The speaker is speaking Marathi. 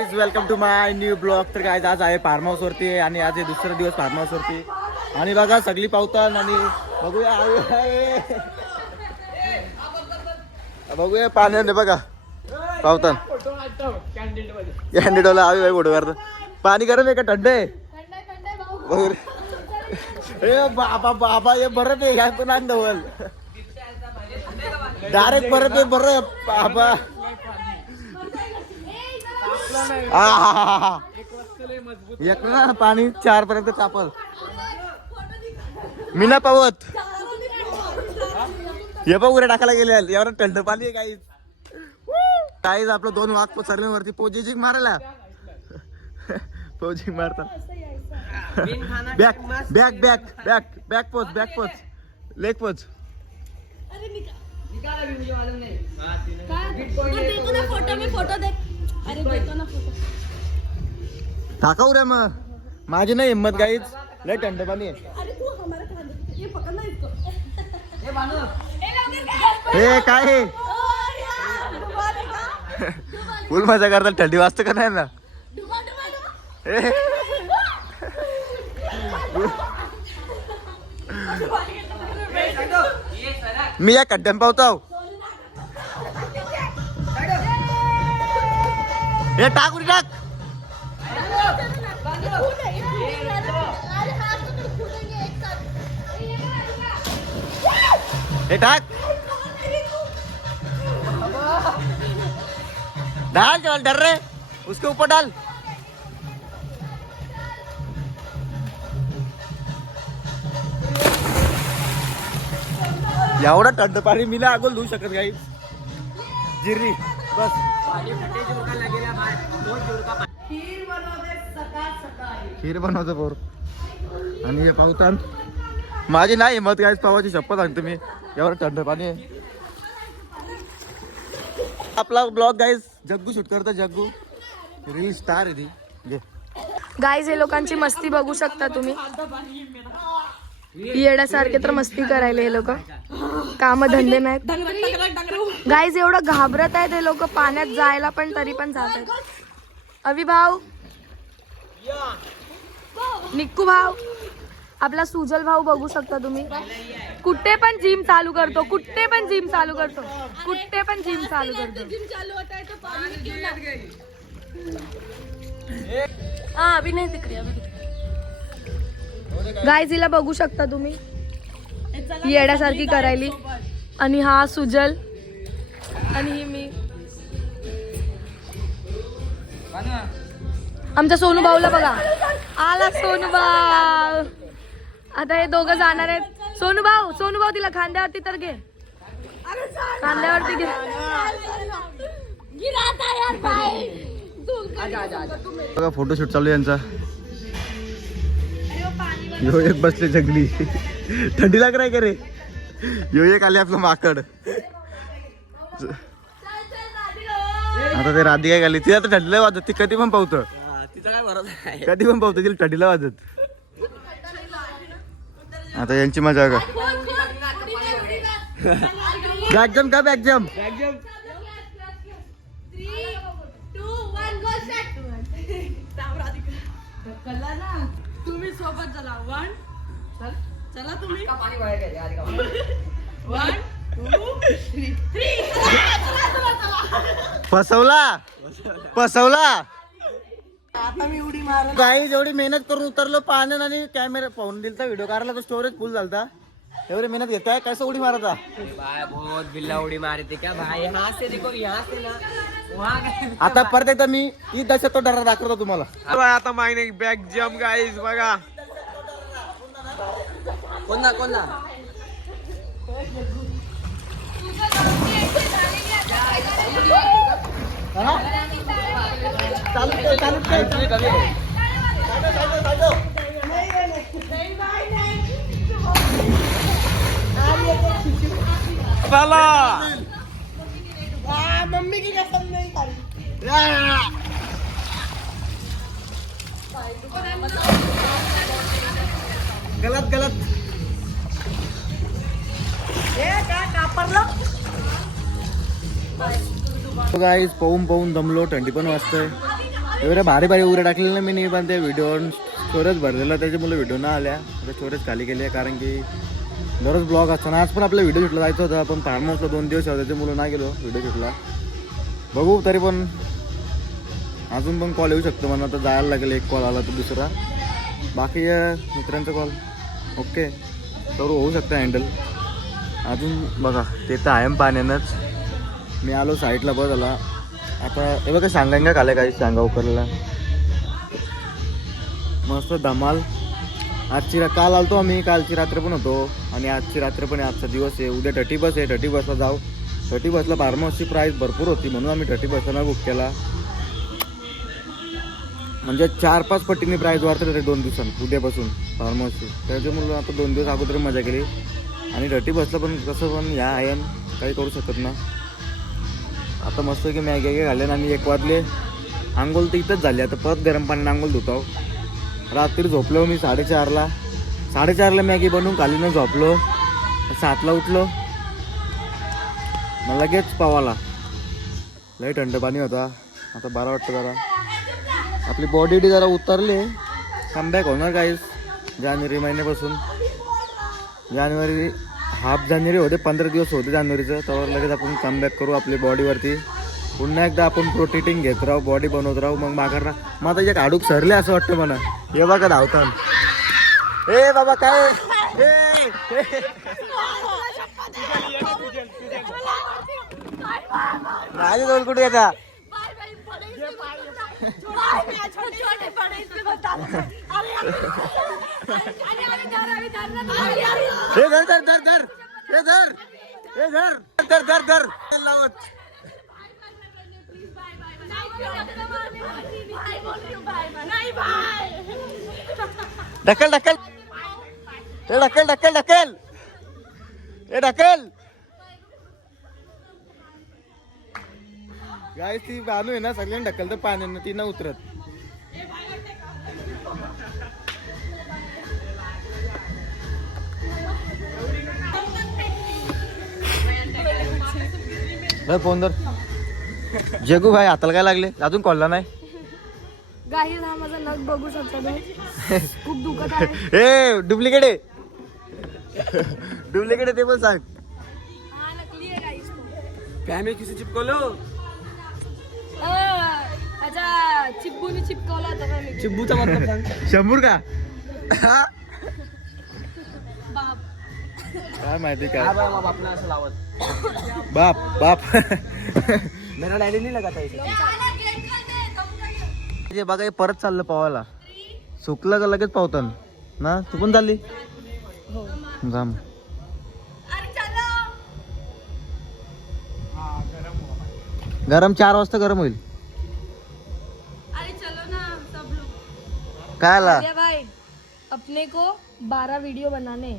Guys welcome to my new blog तर गाईज आज आहे फार्म हाऊस वरती आणि आज हे दुसरा दिवस फार्म हाऊस वरती. आणि बघा सगळी पावतान आणि बघूया बघूया पाण्याने बघा. पावतान कॅन्डिडोला आवी भाई फोटो करतो पाणी गरम आहे का? थंड आहे? बघू बाबा बाबा हे बरं आहे घ्यायचं पण अंधवल डायरेक्ट परत आहे बरं बाबा. एक ना पाणी चार पर्यंत चापल मी ना पावत. हे बघ उरे टाकायला गेले. एवढं थंड पाणी आहे काही काहीच आपलं दोन वाघ पसरले वरती पोजिंग मारायला. पोजिंग मारतात. Back back back back back pose back pose leg pose photo में फोटो देख अरे ना टाकाऊ रे मग. माझी नाही हिंमत काहीच लय थंड पाणी आहे. अरे तू हमारा खाना ये पकड़ना इसको. ये बांधो हे काय हे? फुल मजा करतात थंडी वाजते का नाही ना? डुबा डुबा डुबा हे. मी या खड्ड्यान पावतो हे टाक उडी टाक. हे टाक. डाल चल डर रहे उसके ऊपर डाल. एवढं थंड पाणी मी ना अगोल धुवू शकत काही जिरी बस. खीर बनवतो पोर. आणि हे पावतात माझी नाही हिंमत काय पावाची शपथ सांगतो मी. एवढं थंड पाणी आहे. आपला ब्लॉग गाईज जग्गू शूट करता जग्गू. रील स्टार आहे ती. घे. गाईज हे लोकांची मस्ती बघू शकता तुम्ही. येड्यासारखे तर मस्ती करायला हे लोक. काम धंदे नाहीत गाईज एवढं घाबरत आहेत हे लोक पाण्यात जायला पण तरी पण जात आहेत अभि भाऊ. निक्कू भाऊ. आपला सुजल भाऊ बघू शकता तुम्ही. कुठे पण जिम चालू करतो कुठे पण जिम चालू करतो कुठे पण जिम चालू करतो. जिम चालू होता है तो पानी में गिरना हा अभि नाही तिकडे गाईज हिला बघू शकता तुम्ही. ही येड्यासारखी करायली. आणि हा सुजल. आणि ही मी. आमच्या सोनू भाऊला बघा. आला सोनू भाऊ. आता हे दोघं जाणार आहेत. सोनू भाऊ सोनू भाऊ तिला खांद्यावरती तर घे. खांद्यावरती घे. बघा फोटोशूट चालू आहे यांचा. एक बसले जगली. थंडी लाग नाही का रे? यो एक आले आपलं माकड. आता ते राधिका गेली ती आता थंडीला वाजत ती कधी पण पावतं. तिचा काय कधी पण पावतं तिला थंडीला वाजत. आता यांची मजा का बॅक जम का बॅक जम तुम्ही सोबत चला. वन चला तुम्ही. पाणी वन टू थ्री फसवला? फसवला? आता मी उडी मार काही जेवढी मेहनत करून उतरलो पाण्यात आणि कॅमेरा पाहून दिलता व्हिडिओ काढला तो स्टोरेज फुल झालता. एवढी मेहनत घेताय? कसं उडी मारता भाई बहुत बिल्ला उड़ी मारी थी क्या भाई? यहाँ से देखो यहाँ से ना। वहाँ गए आता परत एकदा मी ही दशा तो डरा दाखवतो तुम्हाला. आता मायने बॅक जम गाईज बघा. कोणला कोणला? मम्मी की कसम नहीं. गलत गलत. गाईज पाहून पाहून दमलो थंडी पण वाजतंय. एवढ्या भारी भारी उऱ्या टाकलेलं ना मी नाही पण ते व्हिडिओ स्टोरेज भरलेला त्याच्यामुळे व्हिडिओ ना आल्या. आता स्टोरेज खाली केली आहे कारण की दररोज ब्लॉग असताना आज पण आपला व्हिडिओ शूटला जायचं होतं. पण फार्म हाऊसला दोन दिवस होते त्याच्यामुळे नाही गेलो व्हिडिओ शूटला बघू तरी पण अजून पण कॉल येऊ शकतो मला आता जायला लागेल एक कॉल आला तर दुसरा. बाकी मित्रांचा कॉल ओके तर होऊ शकतं हँडल अजून बघा ते तर आहे पाण्यानंच. मी आलो साईडला बस आला आता हे बघा का खाले काही सांगा उकरला मस्त धमाल. आजची रा काल आलतो आम्ही कालची रात्र पण होतो. आणि आजची रात्र पण आजचा दिवस आहे. उद्या टटी बस आहे टटी बसला जाऊ. टटी बसला फार्मसची प्राईस भरपूर होती म्हणून आम्ही टटी बसला बुक केला. म्हणजे चार पाच पट्टीने प्राईस वाढते दोन दिवसांनी उद्यापासून फार्मसची हाऊसची त्याच्यामुळे आता दोन दिवस अगोदर मजा केली. आणि रटी बसलं पण कसं पण या आयन काही करू शकत ना. आता मस्त की मॅगी वॅगी घालेन आणि एक वाजले. आंघोळ तर इथंच झाली. आता परत गरम पाण्याने आंघोळ धुतो रात्री झोपलो मी साडेचारला. साडेचारला मॅगी बनवून खालीनं झोपलो. सातला उठलो. मला लगेच पावाला. लई थंड पाणी होता. आता बरं वाटतं जरा. आपली बॉडी जरा उतरली. कमबॅक होणार काहीच जानेवारी महिन्यापासून. जानेवारी हाफ जानेवारी होते पंधरा दिवस होते जानेवारीचं. तर लगेच आपण कमबॅक करू आपली बॉडीवरती पुन्हा एकदा आपण प्रोटीटिंग घेत राहू बॉडी बनवत राहू मग माघार ना मग आता एक हाडूक सरले असं वाटतं मला. हे बघा धावतान. ए बाबा काय? ए, ए. कुठे येता? हे धर धर धर धर. हे धर. हे धर. धर धर धर. लावत. ढकल ढकल. हे ढकल ढकल ढकल. हे ढकल. गाय ती बानू आहे ना सगळ्यांनी ढकल तर पाण्यानं ती न उतरत. धर फोन धर. जगू भाई हाताला काय लागले? अजून कॉलला नाही? गाई हा माझा नग बघू शकता तुम्ही खूप दुखत आहे. ए डुप्लिकेट आहे. डुप्लिकेट आहे ते पण सांग. हा नकली आहे गाईस तो. फॅमिली किसी चिपकवलो? अच्छा चिपकवला होता का मी? चिब्बूचा मतलब सांग. शंभूर का? माहिती काय? बघा बाबा आपला असं लावत. बाप बाप. मेरा डायरी नहीं लगाता इसे जे बघा हे परत चाललं पावाला. सुकलं का लगेच पावतं ना? तू पण चालली? जा मग. गरम चार वाजता गरम होईल. अरे चलो ना सब लोग काय आला? भाई अपने को वीडियो बनाने हैं।